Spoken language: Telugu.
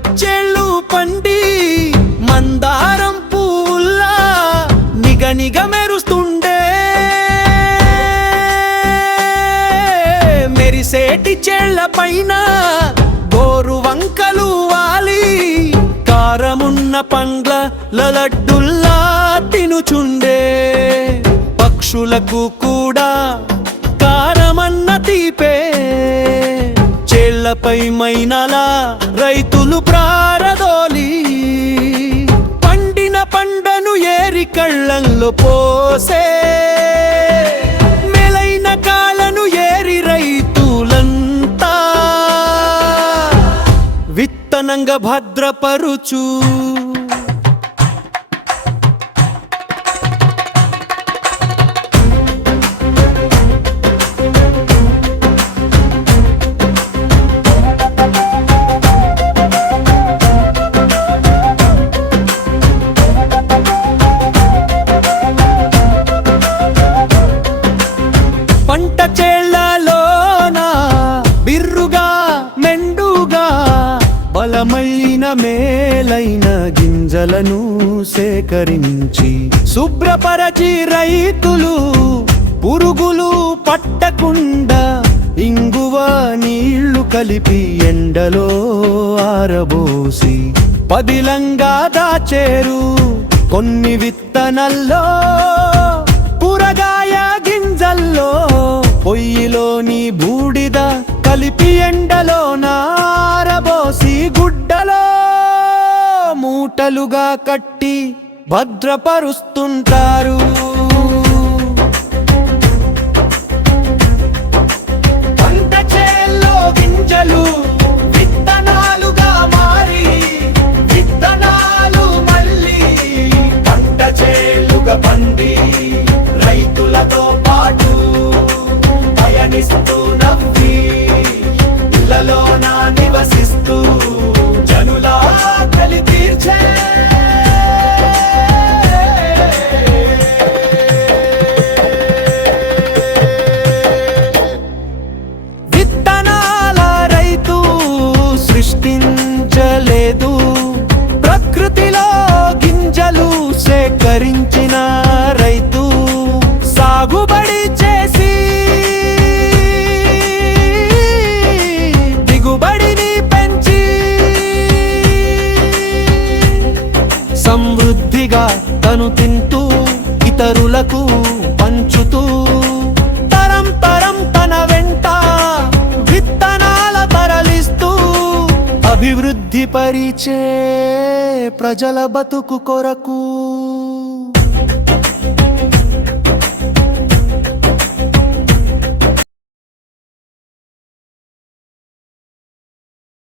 పచ్చేళ్ళు పండి మందారం పూల్లా నిగనిగ మెరుస్తుండే మెరిసేటి చేళ్ల పైన గోరు వంకలు వాలి కారమున్న పండ్ల లడ్డుల్లా తినుచుండే పక్షులకు కూడా కారమన్న తీపే చేళ్లపై మైనలా రైతులు ప్రారదోలి పండిన పంటను ఏరి కళ్ళల్లో పోసే మెలైన కాళ్ళను ఏరి రైతులంతా విత్తనంగా భద్రపరుచు పంట చేళ్లలోన బిర్రుగా మెండుగా బలమైన మేలైన గింజలను సేకరించి శుభ్రపరచి రైతులు పురుగులు పట్టకుండా ఇంగువ నీళ్లు కలిపి ఎండలో ఆరబోసి పదిలంగా దాచేరు కొన్ని విత్తనల్లో కూరగాయ గింజల్లో పొయ్యిలోని బూడిద కలిపి ఎండలో నారబోసి గుడ్డలో మూటలుగా కట్టి భద్రపరుస్తుంటారు పంట చేల్లో గింజలు విత్తనాలుగా మారి విత్తనాలు మళ్ళీ పంట చేలుగా పండి రైతులతో పాటు పయనిస్తూ నవ్వి ఇళ్లలోన నివసిస్తూ జనుల ఆకలి తీర్చే విత్తనాల రైతు సృష్టించలేదు ప్రకృతిలో గింజలు సేకరించిన రైతు సాగుబడి చేసి దిగుబడిని పెంచి సమృద్ధిగా తను తింటూ ఇతరులకు పంచుతూ తరం తరం తన వెంట విత్తనాల తరలిస్తూ అభివృద్ధి పరిచే ప్రజల బతుకు కొరకు